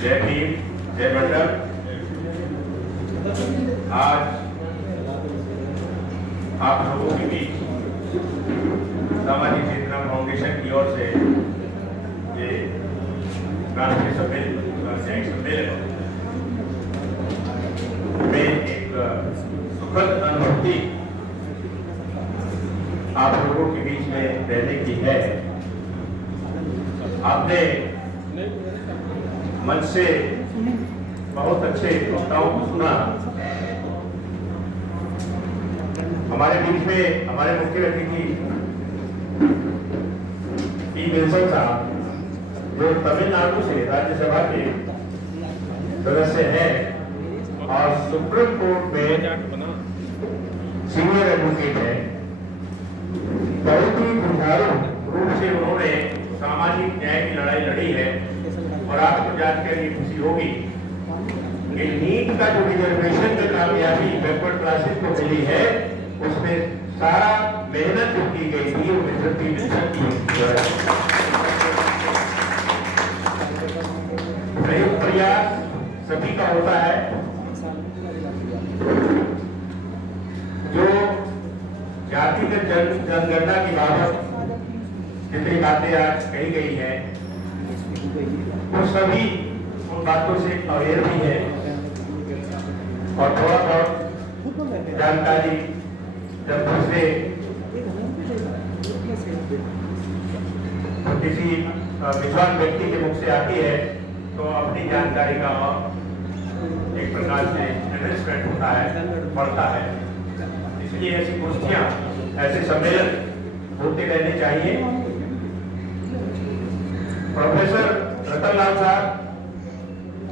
जय भीम, जय मंडल। आज आप लोगों के बीच सामाजिक चेतना फाउंडेशन की ओर से ये राष्ट्रीय सम्मेलन में एक सुखद अनुभूति आप लोगों के बीच में रहने की है। आपने मंच से बहुत अच्छे वक्ताओं को सुना। हमारे बीच में हमारे मुख्य अतिथि पी विल्सन साहब, जो तमिलनाडु से राज्यसभा के सदस्य हैं और सुप्रीम कोर्ट में सीनियर एडवोकेट है, बहुत ही जुझारू रूप से उन्होंने सामाजिक न्याय की लड़ाई लड़ी है। और आपको जानकर ये खुशी होगी कि नीट का जो रिजर्वेशन की कामयाबी बैकवर्ड क्लासेस को मिली है, उसमें सारा मेहनत जो की गई थी वो मिस्टर पी विल्सन की संयुक्त प्रयास सभी का होता है। जो जातिगत जनगणना की बाबत जितनी बातें आज कही गई है, वो सभी उन बातों से अवेयर भी है और थोड़ा बहुत जानकारी जब दूसरे किसी विद्वान व्यक्ति के मुख से आती है तो अपनी जानकारी का एक प्रकार से एनरिचमेंट होता है, बढ़ता है। इसलिए ऐसी गोष्ठियां, ऐसे सम्मेलन होते रहने चाहिए। प्रोफेसर रतनलाल साहब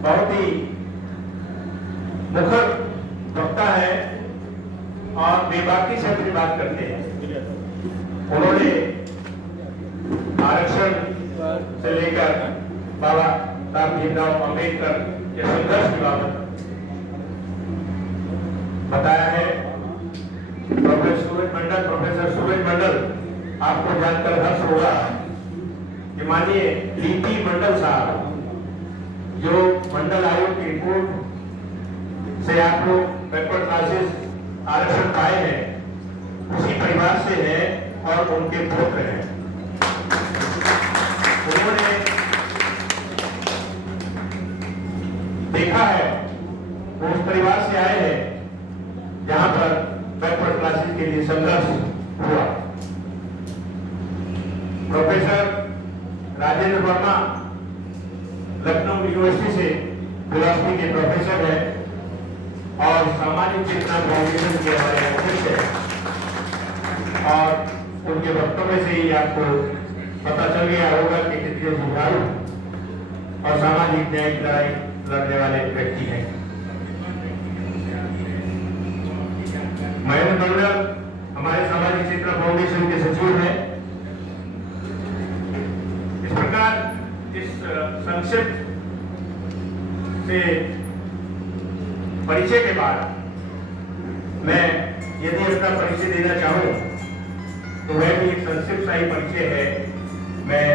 बहुत ही मुखर वक्ता है और बेबाकी से अपनी बात करते हैं। उन्होंने आरक्षण से लेकर बाबा साहब भीमराव अम्बेडकर के संघर्ष की बाबत बताया है। प्रोफेसर सूरज मंडल, आपको जानकर हर्ष होगा कि माननीय लीपी मंडल साहब, जो मंडल आयोग की रिपोर्ट से आप लोग बैकवर्ड क्लासेस आरक्षण पाए हैं, उसी परिवार से हैं और उनके पुत्र हैं। उन्होंने देखा है, वो उस परिवार से आए हैं जहां पर बैकवर्ड क्लासेस के लिए संघर्ष हुआ। प्रोफेसर राजेंद्र वर्मा लखनऊ यूनिवर्सिटी से फिलॉसफी के प्रोफेसर हैं और सामाजिक चेतना फाउंडेशन के हमारे अध्यक्ष हैं। और उनके वक्तव्य से ही आपको पता चल गया होगा कि कितने जुझारू और सामाजिक न्याय की लड़ाई लड़ने वाले व्यक्ति हैं। महेंद्र मंडल हमारे सामाजिक चेतना फाउंडेशन के सचिव हैं। इस प्रकार इस संक्षिप्त से परिचय के बाद मैं यदि अपना परिचय देना चाहूं तो वह भी एक संक्षिप्त सा ही परिचय है। मैं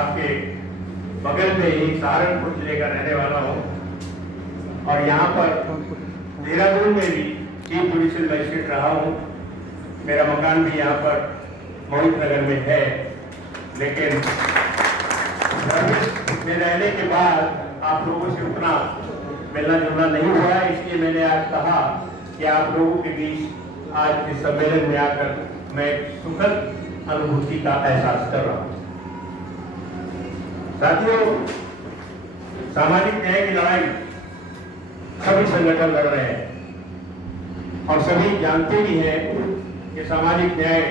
आपके बगल में ही सहारनपुर जिले का रहने वाला हूं और यहाँ पर देहरादून में भी चीफ जुडिशियल मजिस्ट्रेट रहा हूं। मेरा मकान भी यहाँ पर मोहित नगर में है, लेकिन में रहने के बाद आप लोगों से उतना मिलना जुलना नहीं हुआ, इसलिए मैंने आज कहा कि आप लोगों के बीच आज इस सम्मेलन में आकर मैं सुखद अनुभूति का एहसास कर रहा हूं। साथियों, सामाजिक न्याय की लड़ाई सभी संगठन लड़ रहे हैं और सभी जानते भी हैं कि सामाजिक न्याय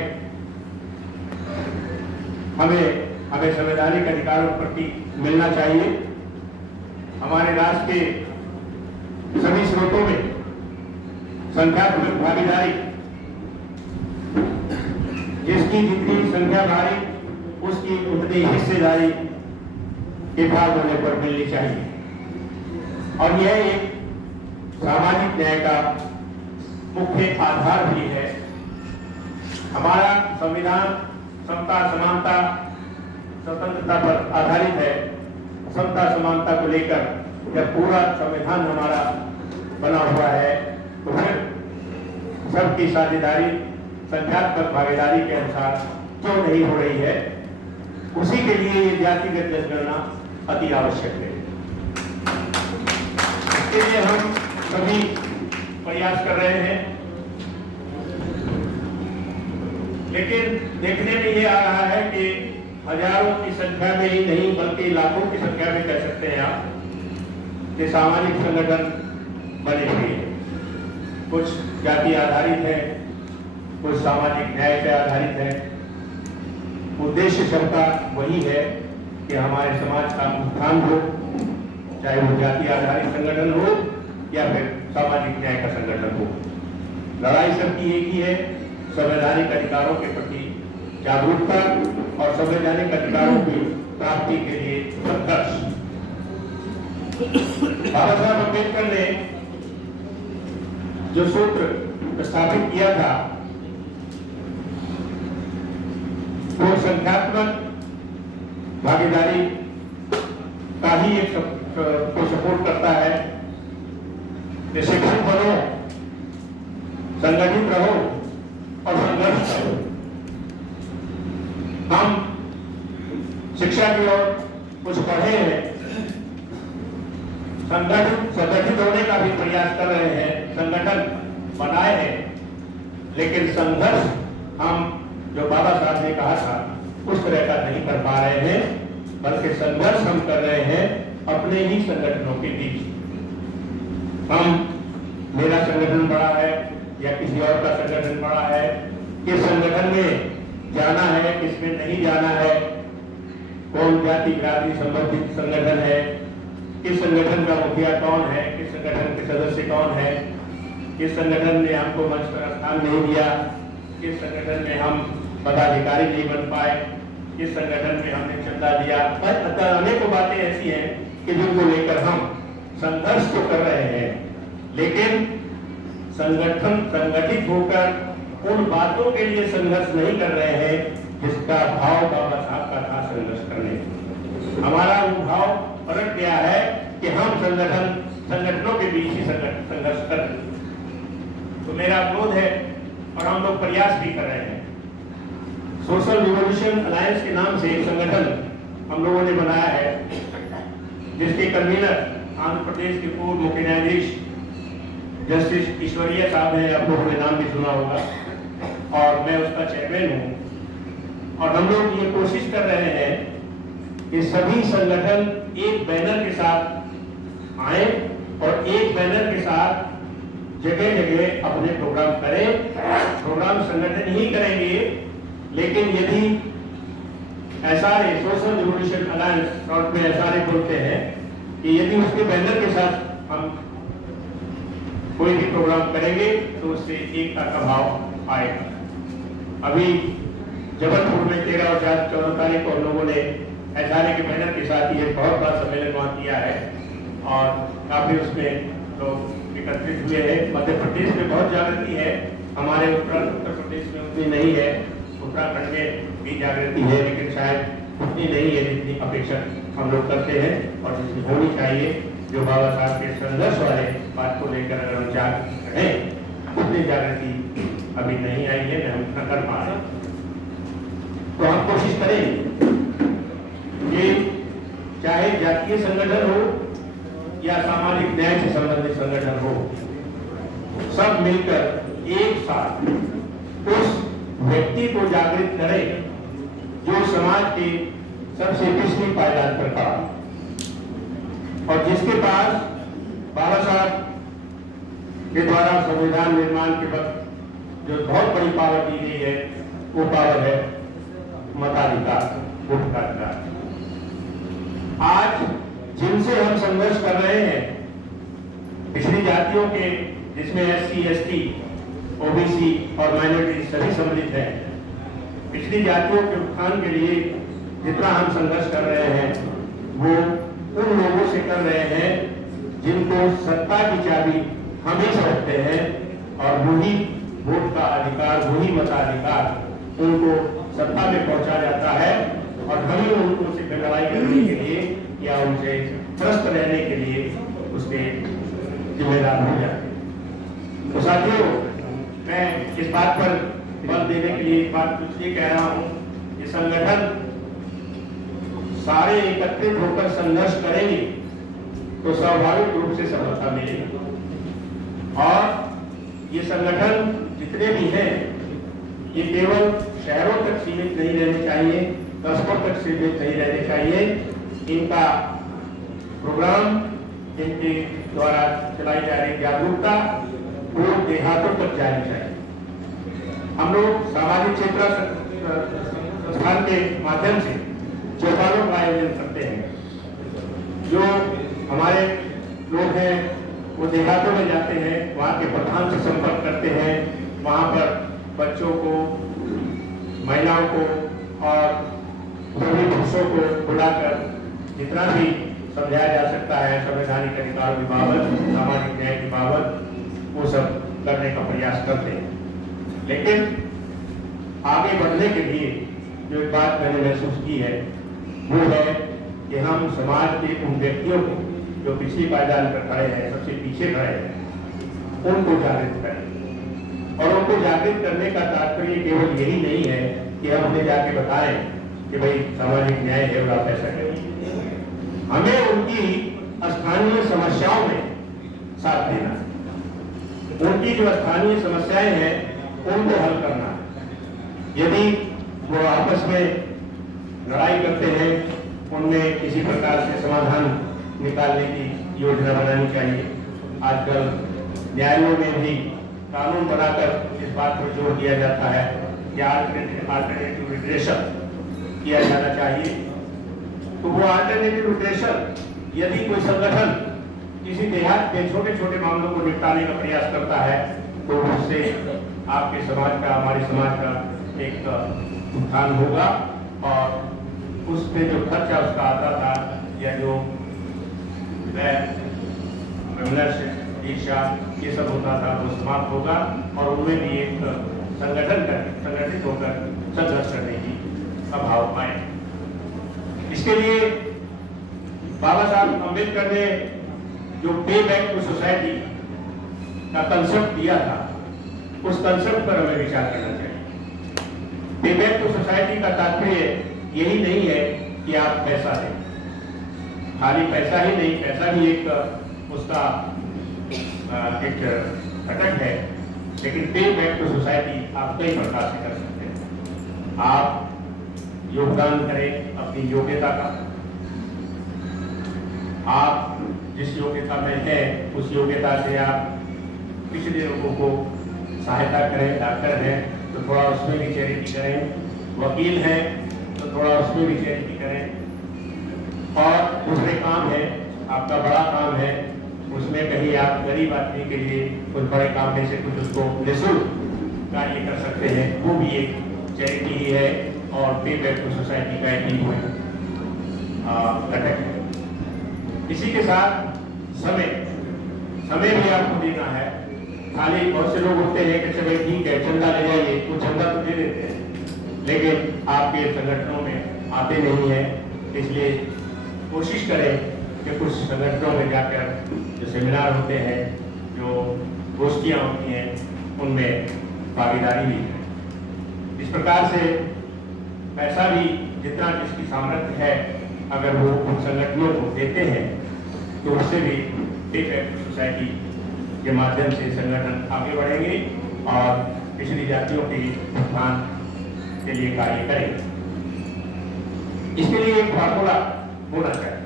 हमें संवैधानिक अधिकारों के प्रति मिलना चाहिए। हमारे राष्ट्र के सभी स्रोतों में संख्यात्मक भागीदारी, जिसकी जितनी संख्या भारी उसकी उतनी हिस्सेदारी के भाग होने पर मिलनी चाहिए। और यह एक सामाजिक न्याय का मुख्य आधार भी है। हमारा संविधान समता, समानता, स्वतंत्रता पर आधारित है। समता समानता को लेकर जब पूरा संविधान हमारा बना हुआ है तो फिर सबकी साझेदारी संख्यात्मक भागीदारी के अनुसार क्यों नहीं हो रही है? उसी के लिए ये जातिगत जनगणना अति आवश्यक है। इसके लिए हम सभी प्रयास कर रहे हैं, लेकिन देखने में ये आ रहा है कि हजारों की संख्या में ही नहीं बल्कि लाखों की संख्या में कह सकते हैं आप कि सामाजिक संगठन बने हुए हैं। कुछ जाति आधारित है, कुछ सामाजिक न्याय पे आधारित है। उद्देश्य सबका वही है कि हमारे समाज का उत्थान हो, चाहे वो जाति आधारित संगठन हो या फिर सामाजिक न्याय का संगठन हो। लड़ाई सबकी एक ही है, संवैधानिक अधिकारों के प्रति जागरूकता और संवैधानिक अधिकारों की प्राप्ति के लिए संघर्ष। बाबा साहब अम्बेडकर ने जो सूत्र स्थापित किया था वो संख्यात्मक भागीदारी का ही एक को सपोर्ट करता है कि शिक्षित बनो, संगठित रहो और संघर्ष करो। हम शिक्षा की ओर कुछ पढ़े हैं, संगठित होने का भी प्रयास कर रहे हैं, संगठन बनाए हैं, लेकिन संघर्ष हम जो बाबा साहब ने कहा था उस तरह का नहीं कर पा रहे हैं, बल्कि संघर्ष हम कर रहे हैं अपने ही संगठनों के बीच। हम मेरा संगठन बड़ा है या किसी और का संगठन बड़ा है, किस संगठन में जाना है किसमें नहीं जाना है, कौन जाति बिरादरी संबंधित संगठन है, किस संगठन का मुखिया कौन है, किस संगठन के सदस्य कौन है, किस संगठन ने हमको मंच पर स्थान नहीं दिया, किस संगठन में हम पदाधिकारी नहीं बन पाए, किस संगठन में हमने चंदा दिया। अनेकों बातें ऐसी हैं कि जिनको लेकर हम संघर्ष तो कर रहे हैं, लेकिन संगठित होकर उन बातों के लिए संघर्ष नहीं कर रहे हैं जिसका भाव बाबा साहब का था संघर्ष करने। हमारा वो भाव पलट गया है कि हम संगठनों के बीच ही संघर्ष कर रहे हैं। तो मेरा अनुरोध है और हम लोग प्रयास भी कर रहे हैं। सोशल रिवॉल्यूशन अलायंस के नाम से एक संगठन हम लोगों ने बनाया है, जिसके कन्वीनर आंध्र प्रदेश के पूर्व मुख्य न्यायाधीश जस्टिस ईश्वरीय साहब हैं, आप लोगों ने नाम भी सुना होगा, और मैं उसका चेयरमैन हूँ। और हम लोग ये कोशिश कर रहे हैं कि सभी संगठन एक बैनर के साथ आए और एक बैनर के साथ जगह जगह अपने प्रोग्राम करें। प्रोग्राम संगठन ही करेंगे, लेकिन यदि SRA social revolution alliance short में एसआरए बोलते हैं कि यदि उसके बैनर के साथ हम कोई भी प्रोग्राम करेंगे तो उससे एकता का भाव आएगा। अभी जबलपुर में 13 और 14 तारीख को हम लोगों ने एसआरए के बैनर के साथ ये बहुत बड़ा सम्मेलन वहाँ किया है और काफी उसमें लोग एकत्रित हुए हैं। मध्य प्रदेश में बहुत जागृति है, हमारे उत्तर प्रदेश में उतनी नहीं है, उत्तराखंड में भी जागृति है, लेकिन शायद उतनी नहीं है जितनी अपेक्षा हम लोग करते हैं और जितनी होनी चाहिए। जो बाबा साहब के संघर्ष वाले बात को लेकर अगर हम जागृत रहें, उतनी जागृति अभी नहीं आई है, न हम कर पा रहे। तो हम कोशिश करें कि चाहे जातीय संगठन हो या सामाजिक न्याय से संबंधित संगठन हो, सब मिलकर एक साथ उस व्यक्ति को जागृत करें जो समाज के सबसे पिछली पायदान पर खड़ा और जिसके पास बाबा साहब के द्वारा संविधान निर्माण के वक्त जो बहुत बड़ी पावर दी गई है, वो पावर है मताधिकार, वोट का अधिकार। आज जिनसे हम संघर्ष कर रहे हैं, पिछड़ी जातियों के, जिसमें SC, ST, OBC और माइनॉरिटी सभी सम्मिलित हैं, पिछड़ी जातियों के उत्थान के लिए जितना हम संघर्ष कर रहे हैं वो उन लोगों से कर रहे हैं जिनको सत्ता की चाबी हम ही समझते हैं और वही वोट का अधिकार, वही मताधिकार उनको सत्ता में पहुंचा जाता है और हम ही उनको से लड़ाई करने के लिए या उनसे त्रस्त रहने के लिए उसके जिम्मेदार हो जाते हैं। तो साथियों, मैं इस बात पर बल देने के लिए एक बात इसलिए कह रहा हूँ कि संगठन सारे एकत्रित होकर संघर्ष करेंगे तो स्वाभाविक रूप से सफलता मिलेगी। और ये संगठन जितने भी हैं ये केवल शहरों तक सीमित नहीं रहने चाहिए, कस्बों तक सीमित नहीं रहने चाहिए। इनका प्रोग्राम, इनके द्वारा चलाई जा रही जागरूकता वो देहातों तक जानी चाहिए। हम लोग सामाजिक क्षेत्र संस्थान के माध्यम से चौपालों का आयोजन करते हैं। जो हमारे लोग हैं वो देहातों में जाते हैं, वहाँ के प्रधान से संपर्क करते हैं, वहाँ पर बच्चों को, महिलाओं को और सभी पुरुषों को बुलाकर जितना भी समझाया जा सकता है संवैधानिक अधिकार की बाबत, सामाजिक न्याय की बाबत, वो सब करने का प्रयास करते हैं। लेकिन आगे बढ़ने के लिए जो एक बात मैंने महसूस की है वो है कि हम समाज के उन व्यक्तियों को जो पिछली पायदान पर खड़े हैं, सबसे पीछे खड़े हैं, उनको जागृत करें। और उनको जागृत करने का तात्पर्य केवल यही नहीं है कि हम उन्हें जाके बताएं कि भाई सामाजिक न्याय है और आप ऐसा करिए। हमें उनकी स्थानीय समस्याओं में साथ देना है। उनकी जो स्थानीय समस्याएं हैं उनको हल करना है। यदि वो आपस में लड़ाई करते हैं, उनमें किसी प्रकार से समाधान निकालने की योजना बनानी चाहिए। आजकल न्यायालयों में भी कानून बनाकर इस बात पर जोर दिया जाता है कि अल्टरनेटिव रिड्रेसल किया जाना चाहिए। तो वो अल्टरनेटिव रिड्रेसल यदि कोई संगठन किसी देहात के छोटे छोटे मामलों को निपटाने का प्रयास करता है तो उससे आपके समाज का, हमारे समाज का एक उत्थान होगा और उसमें जो खर्चा उसका आता था या जो ईर्ष्या ये सब होता था वो समाप्त होगा और उनमें भी एक संगठित होकर संघर्ष करने की भाव पाए। इसके लिए बाबा साहब अम्बेडकर ने जो पे बैक टू सोसाइटी का कंसेप्ट दिया था उस कंसेप्ट पर हमें विचार करना चाहिए। पे बैक टू सोसाइटी का तात्पर्य यही नहीं है कि आप पैसा दें, खाली पैसा ही नहीं, पैसा भी एक उसका एक घटक है, लेकिन पे बैक टू सोसाइटी आप कई प्रकार से कर सकते हैं। आप योगदान करें अपनी योग्यता का, आप जिस योग्यता में है उस योग्यता से आप पिछले लोगों को सहायता करें। डॉक्टर हैं तो थोड़ा उसमें भी चैरिटी करें, वकील हैं तो थोड़ा उसमें भी चैरिटी करें, और दूसरे काम है आपका बड़ा काम है उसमें कहीं आप गरीब आदमी के लिए कुछ बड़े काम में से कुछ उसको निःशुल्क कार्य कर सकते हैं, वो भी एक चैरिटी ही है और पे बैक टू सोसाइटी का एक घटक है। इसी के साथ समय भी आपको देना है। खाली बहुत से लोग होते हैं कि चलो ठीक है चंदा ले जाइए, तो चंदा तो दे देते हैं लेकिन आपके संगठनों में आते नहीं है। इसलिए कोशिश करें कि कुछ संगठनों में जाकर जो सेमिनार होते हैं, जो गोष्ठियाँ होती हैं, उनमें भागीदारी भी करें। इस प्रकार से पैसा भी जितना जिसकी सामर्थ्य है अगर वो उन संगठनों को देते हैं तो उससे भी पे बैक टू सोसाइटी के माध्यम से संगठन आगे बढ़ेंगे और पिछड़ी जातियों के उत्थान के लिए कार्य करेंगे। इसके लिए एक फार्मूला होना चाहिए।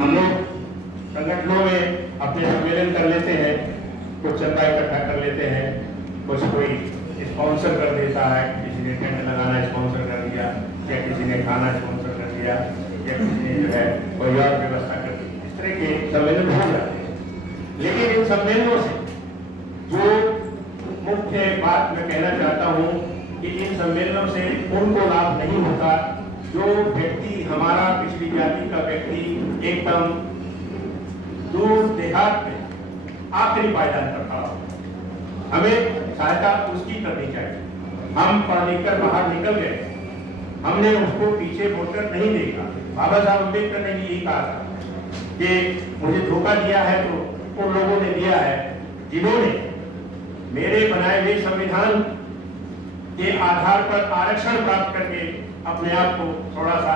हम लोग संगठनों में अपने सम्मेलन कर लेते हैं, कुछ चंदा इकट्ठा कर लेते हैं, कुछ कोई स्पॉन्सर कर देता है, किसी ने टेंट लगाना स्पॉन्सर कर दिया या किसी ने खाना स्पॉन्सर कर दिया या किसी ने जो है कोई और व्यवस्था कर दी। इस तरह के सम्मेलन हो जाते हैं। लेकिन इन सम्मेलनों से जो मुख्य बात मैं कहना चाहता हूँ कि इन सम्मेलनों से उनको लाभ नहीं होता जो व्यक्ति, हमारा पिछड़ी जाति का व्यक्ति एकदम दूर देहात में आखिरी पायदान पर खड़ा हो, हमें सहायता उसकी करनी चाहिए। हम पढ़ लिख कर बाहर निकल गए, हमने उसको पीछे मुड़कर नहीं देखा, बाबा साहब अम्बेडकर ने भी यही कहा था कि मुझे धोखा दिया है तो उन लोगों ने दिया है जिन्होंने मेरे बनाए हुए संविधान के आधार पर आरक्षण प्राप्त करके अपने आप को थोड़ा सा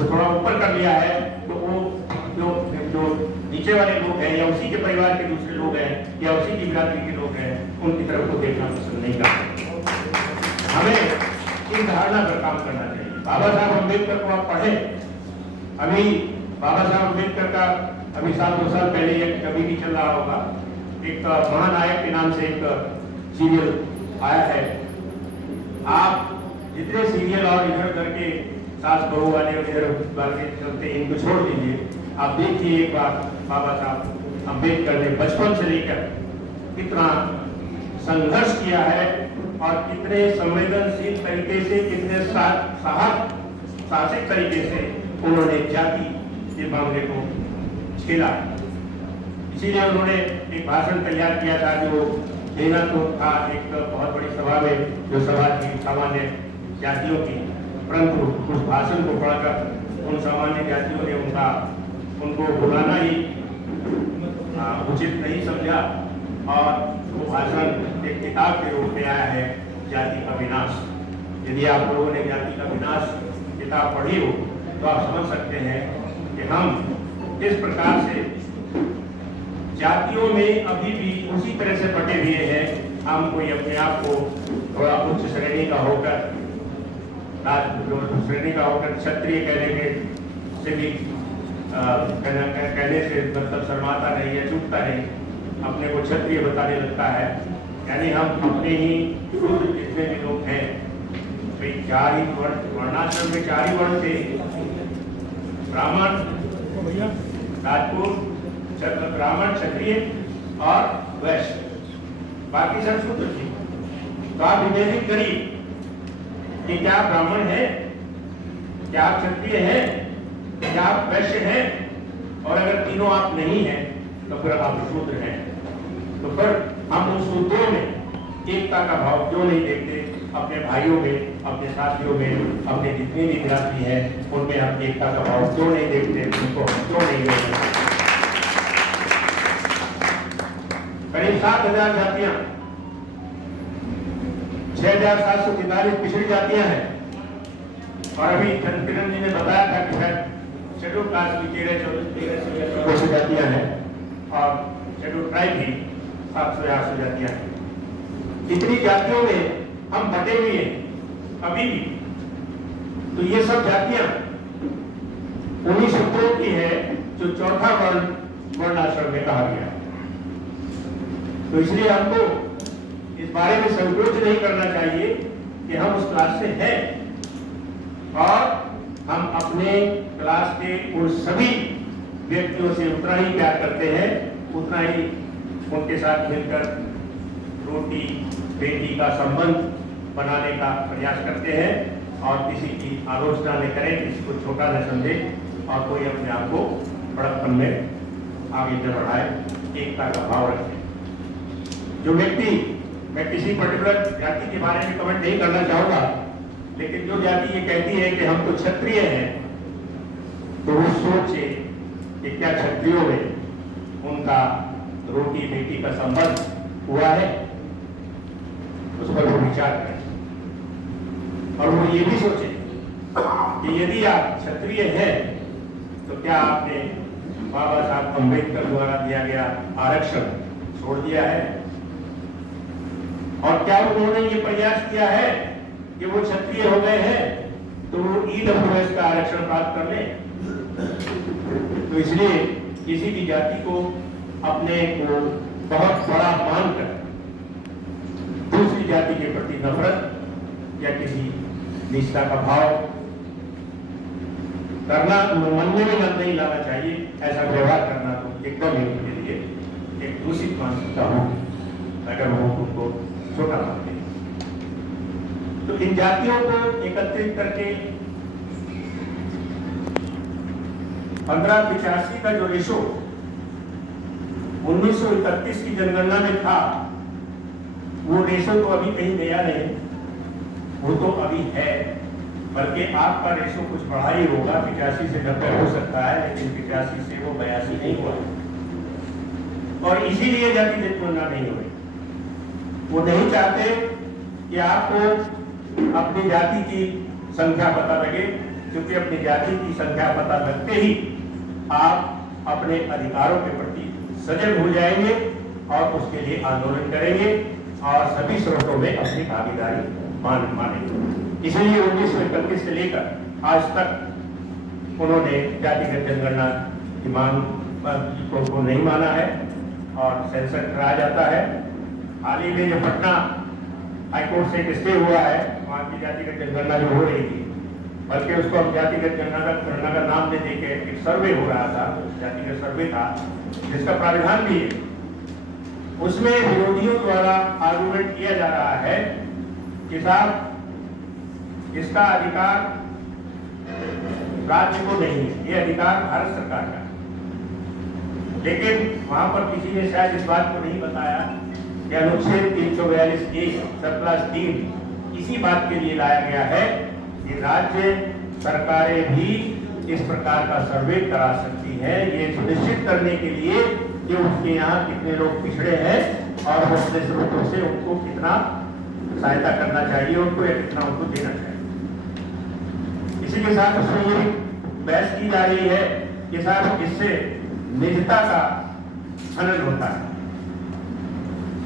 थोड़ा ऊपर कर लिया है। तो वो जो नीचे वाले लोग हैं या उसी के परिवार के दूसरे लोग हैं या उसी की बिरादरी के लोग हैं, उनकी तरफ को देखना पसंद नहीं करते। हमें इन धारणा पर काम करना चाहिए। बाबा साहब अम्बेडकर को आप पढ़ें। अभी बाबा साहब अम्बेडकर का अभी 7-2 साल पहले एक कभी भी चल रहा होगा, एक महानायक के नाम से एक सीरियल आया है। आप जितने सीरियल और इधर उधर के सास बहू वाले इधर वाले चलते इनको छोड़ दीजिए। आप देखिए एक बार बाबा साहब अम्बेडकर ने बचपन से लेकर कितना संघर्ष किया है और कितने संवेदनशील तरीके से, कितने साहसिक तरीके से उन्होंने जाति के मामले को छेड़ा। इसीलिए उन्होंने एक भाषण तैयार किया था जो देना तो था एक बहुत बड़ी सभा में, जो सभा थी सामान्य जातियों की, परंतु उस भाषण को पढ़कर उन सामान्य जातियों ने उनको बुलाना ही उचित नहीं समझा और वो भाषण एक किताब के रूप में आया है, जाति का विनाश। यदि आप लोगों ने जाति का विनाश किताब पढ़ी हो तो आप समझ सकते हैं कि हम किस प्रकार से जातियों में अभी भी उसी तरह से बटे हुए हैं। हम कोई अपने आप को थोड़ा उच्च श्रेणी का होकर क्षत्रिय कहने के से भी कहने से मतलब शर्माता नहीं या चूकता नहीं, अपने को क्षत्रिय बताने लगता है। यानी हम अपने ही शूद्र जितने भी लोग हैं, भाई 4 ही वर्णाश्रम में 4 ही वर्ण थे, ब्राह्मण, राजपूत, ब्राह्मण, क्षत्रिय और वैश्य, बाकी सब शूद्र थे। तो आप इमेजिन करिए कि क्या आप ब्राह्मण हैं, क्या आप क्षत्रिय हैं, क्या आप वैश्य हैं, और अगर तीनों आप नहीं हैं तो फिर आप शूद्र हैं। तो फिर हम उन शूद्रों में एकता का भाव क्यों नहीं देखते? अपने भाइयों में, अपने साथियों में, अपने जितनी भी बिरादरी है उनमें हम एकता का भाव क्यों नहीं देखते? उनको हम क्यों नहीं देखते? करीब 7,000 जातियां, 6,743 पिछड़ी जातियां हैं। और अभी किरण जी ने बताया था कि शायद शेड्यूल कास्ट की 13-14 जातियां हैं और शेड्यूल ट्राइब भी 700-800 जातियां हैं। इतनी जातियों में हम बटे हुए हैं अभी भी। तो ये सब जातियां उन्हीं सूत्रों की है जो चौथा वर्णाश्रम में कहा गया। तो इसलिए हमको इस बारे में संकोच नहीं करना चाहिए कि हम उस क्लास से हैं और हम अपने क्लास के उन सभी व्यक्तियों से उतना ही प्यार करते हैं, उतना ही उनके साथ मिलकर रोटी बेटी का संबंध बनाने का प्रयास करते हैं और किसी की आलोचना न करें, किसी को छोटा न समझे और कोई अपने आप को बड़प्पन में आगे न बढ़ाए, एकता का भाव रखें। जो व्यक्ति, मैं किसी पर्टिकुलर जाति के बारे में कमेंट नहीं करना चाहूंगा, लेकिन जो जाति ये कहती है कि हम तो क्षत्रिय हैं, तो वो सोचे कि क्या क्षत्रियों में उनका रोटी बेटी का संबंध हुआ है, उस पर वो विचार करें। और वो ये भी सोचे कि यदि आप क्षत्रिय हैं तो क्या आपने बाबा साहब अम्बेडकर द्वारा दिया गया आरक्षण छोड़ दिया है, और क्या उन्होंने ये प्रयास किया है कि वो क्षत्रिय हो गए हैं तो वो ईडब्ल्यूएस का आरक्षण प्राप्त कर लें। तो इसलिए किसी भी जाति को अपने को बहुत बड़ा मानकर दूसरी जाति के प्रति नफरत या किसी निष्ठा का भाव करना, मन में नहीं लाना चाहिए। ऐसा व्यवहार करना तो एकदम ही उनके लिए एक दूषित मानसिकता होगी अगर वो उनको छोटा मानते हैं। तो इन जातियों को एकत्रित करके 1585 का जो रेशो 1931 की जनगणना में था, वो रेशो तो अभी कहीं गया नहीं, वो तो अभी है। बल्कि आपका रेशो कुछ बढ़ा ही होगा, 85 से 90 हो सकता है, लेकिन 85 से वो 82 नहीं हुआ। और इसीलिए जाति जनगणना नहीं हो रही। वो नहीं चाहते कि आपको अपनी जाति की संख्या पता लगे, क्योंकि अपनी जाति की संख्या पता लगते ही आप अपने अधिकारों के प्रति सजग हो जाएंगे और उसके लिए आंदोलन करेंगे और सभी स्रोतों में अपनी भागीदारी मानेंगे। इसलिए 1931 से लेकर आज तक उन्होंने जातिगत जनगणना की मांग को नहीं माना है और सेंसर कराया जाता है। हाल ही में जो पटना हाईकोर्ट से एक स्टे हुआ है, वहाँ की जातिगत जनगणना जो हो रही थी, बल्कि उसको हम जातिगत जनगणना का नाम दे के एक सर्वे हो रहा था, जातिगत सर्वे था, जिसका प्राविधान भी है। उसमें विरोधियों द्वारा आर्गुमेंट किया जा रहा है कि साहब इसका अधिकार राज्य को नहीं है, ये अधिकार भारत सरकार का है। लेकिन वहां पर किसी ने शायद इस बात को नहीं बताया कि अनुच्छेद 342(1)(3) इसी बात के लिए लाया गया है कि राज्य सरकारें भी इस प्रकार का सर्वे करा सकती हैं, ये सुनिश्चित करने के लिए कि उसके यहाँ कितने लोग पिछड़े हैं और वो अपने स्रोतों से उनको कितना सहायता करना चाहिए उनको, या कितना उनको देना चाहिए। इसी के साथ उसमें ये बहस की जा रही है कि साहब इससे निजता का हनन होता है।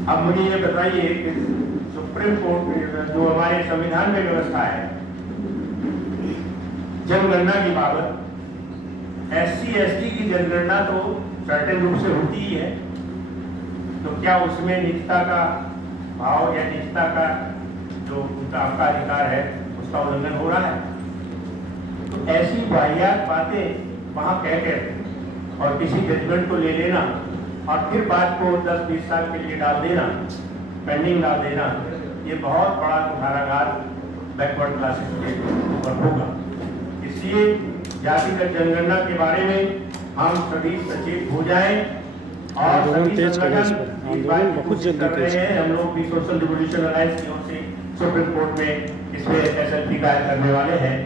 अब मुझे ये बताइए कि सुप्रीम कोर्ट जो हमारे संविधान में व्यवस्था है जनगणना की बाबत, SC/ST की जनगणना तो सर्टेन रूप से होती ही है, तो क्या उसमें निजता का भाव या निजता का जो उनका आपका अधिकार है उसका उल्लंघन हो रहा है? तो ऐसी वाहियात बातें वहां कह के और किसी जजमेंट को ले लेना और फिर बात को 10-20 साल के लिए डाल देना, पेंडिंग डाल देना, ये बहुत बड़ा कुठाराघात बैकवर्ड क्लासेस के ऊपर होगा। इसलिए जातिगत जनगणना के बारे में हम सभी सचेत हो जाएं और सभी संगठन इस बात की कोशिश कर रहे हैं। हम लोग भी सोशल रिवोल्यूशन अलायंस की ओर से सुप्रीम कोर्ट में इसमें SLP दायर करने वाले हैं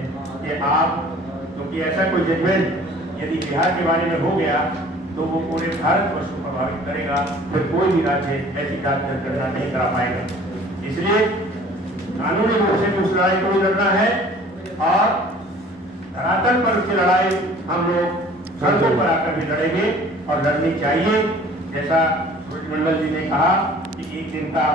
कि आप, क्योंकि ऐसा कोई जजमेंट यदि बिहार के बारे में हो गया तो वो पूरे भारतवर्ष को प्रभावित करेगा, फिर कोई भी राज्य ऐसी जाति जनगणना नहीं करा पाएगा। इसलिए कानूनी रूप से उस लड़ाई को लड़ना है और धरातल पर उसकी लड़ाई हम लोग सड़कों पर आकर भी लड़ेंगे और लड़नी चाहिए। जैसा मंडल जी ने कहा कि एक दिन का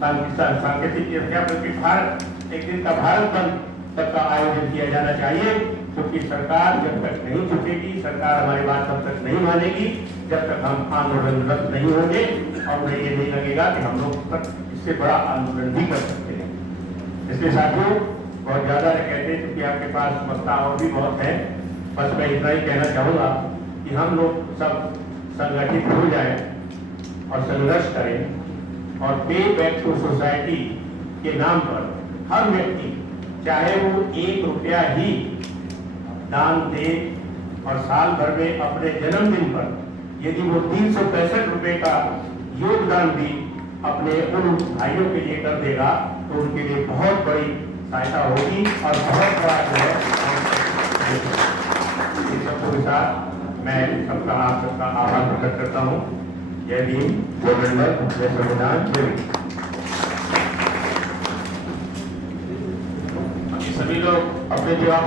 सांकेतिक भारत एक दिन का भारत बंद तक का आयोजन किया जाना चाहिए, क्योंकि सरकार जब तक नहीं झुकेगी, सरकार हमारी बात तब तक नहीं मानेगी जब तक हम आंदोलनरत नहीं होंगे और उन्हें ये नहीं लगेगा कि हम लोग तक इससे बड़ा आंदोलन भी कर सकते हैं। इसलिए साथियों बहुत ज्यादा कहते हैं क्योंकि आपके पास मसला और भी बहुत है, बस मैं इतना ही कहना चाहूँगा कि हम लोग सब संगठित हो जाए और संघर्ष करें और पे बैक टू सोसाइटी के नाम पर हर व्यक्ति चाहे वो 1 रुपया ही दान दे और साल भर में अपने जन्मदिन पर यदि वो 365 रुपए का योगदान भी अपने उन भाइयों के लिए कर देगा तो उनके लिए बहुत बड़ी सहायता होगी और बहुत बड़ा जो है इन सबको के साथ मैं सबका आप सबका आभार प्रकट करता हूँ। जय भीम, जय मंडल, जय संविधान, जय। सभी लोग अपने जवाब